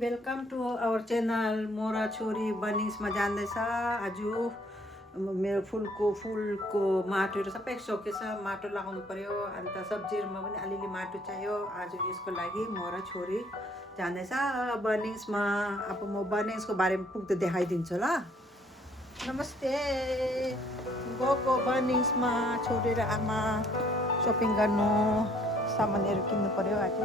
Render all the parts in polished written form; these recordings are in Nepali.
वेलकम टु आवर च्यानल मोरा छोरी बनिङ्समा जाँदैछ। आज मेरो फुलको माटोहरू सबै सकेछ, माटो लगाउनु पर्यो। अन्त सब्जीहरूमा पनि अलिअलि माटो चाहियो। आज यसको लागि मोरा छोरी जाँदैछ बनिङ्समा। अब म बनिङ्सको बारेमा पुग्दा देखाइदिन्छु ल। नमस्ते। गएको बनिङ्समा छोरी र आमा सपिङ गर्नु, सामानहरू किन्नु पर्यो। आज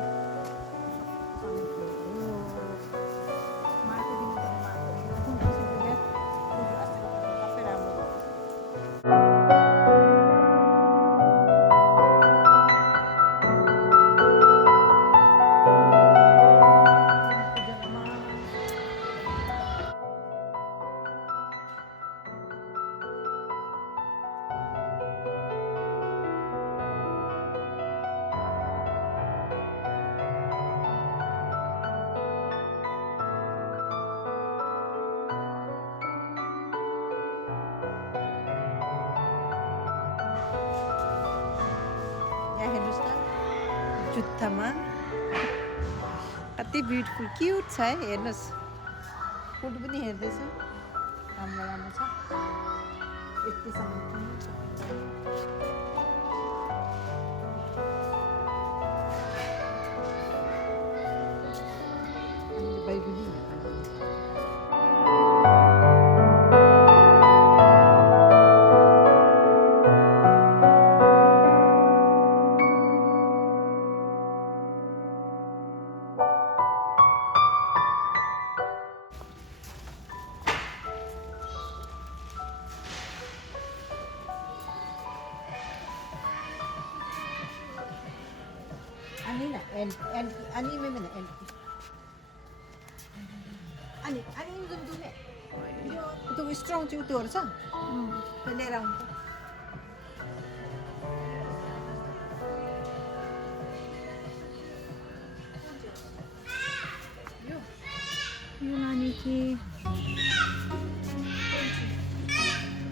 हेर्नुहोस् त जुत्तामा कति ब्युटिफुल क्युट छ है। हेर्नुहोस् फुल पनि हेर्दैछ, राम्रो राम्रो छ। यतिसम्म अनि मैन अनि त्यो स्ट्रङ चाहिँ त्योहरू छ, त्यो लिएर आउँछ। यो नानीकी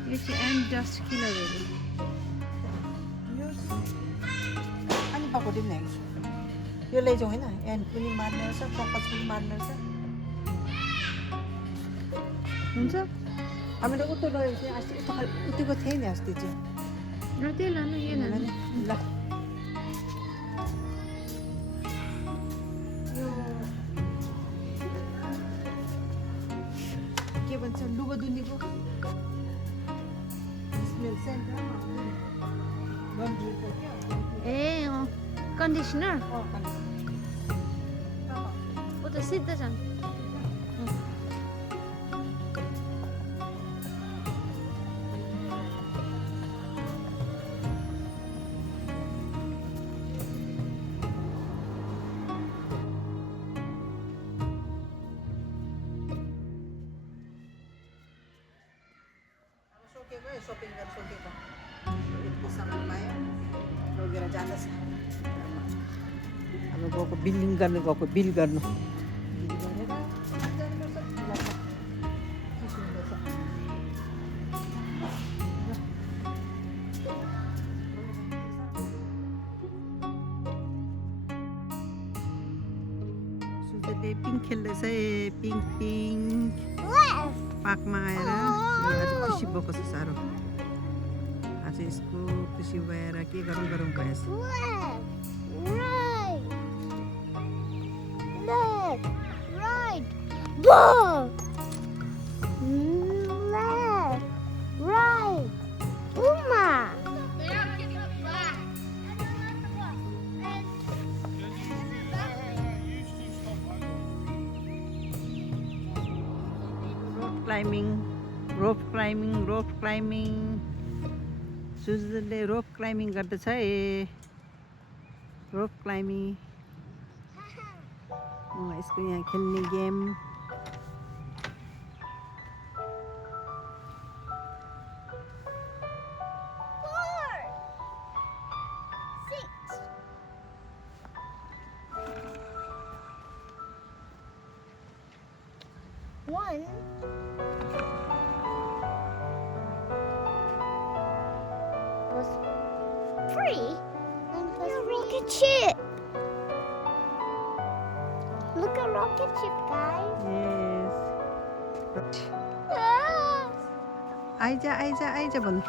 यो चाहिँ एन्ड डस्ट किलरहरू अनि पकाउँदै पनि ल्याएको छु। यो लैजाउँ होइन, एन्ड पनि मार्ने रहेछ, कपच पनि मार्ने रहेछ। हुन्छ। हामीले उतो लगेको चाहिँ अस्ति उतिको थिएँ नि अस्ति चाहिँ। र त्यही लानु यो ल के भन्छ लुगा दुनीको स्मेल सेन्ट ए कन्डिसनर ऊ त सिद्ध छ। सपिङ गरेर सोकेको यति सामान पायो, लगेर जाँदैछ। अब गएको बिलिङ गर्नु, गएको बिल गर्नु। सुजले पिङ्क खेल्दैछ, पिङ्क पिङ्क पार्कमा आएर। आज खुसी भएको छ साह्रो। आज यसको खुसी भएर के गरौँ गरौँ भएछ। रोप क्लाइम्बिङ सुजले रोप क्लाइम्बिङ गर्दैछ है। रोप क्लाइम्बिङ यसको यहाँ खेल्ने game. Free? And plus rocket ship. Look Look a rocket ship, guys. Yes. Ah! Aija, Aija, Aija भन्नु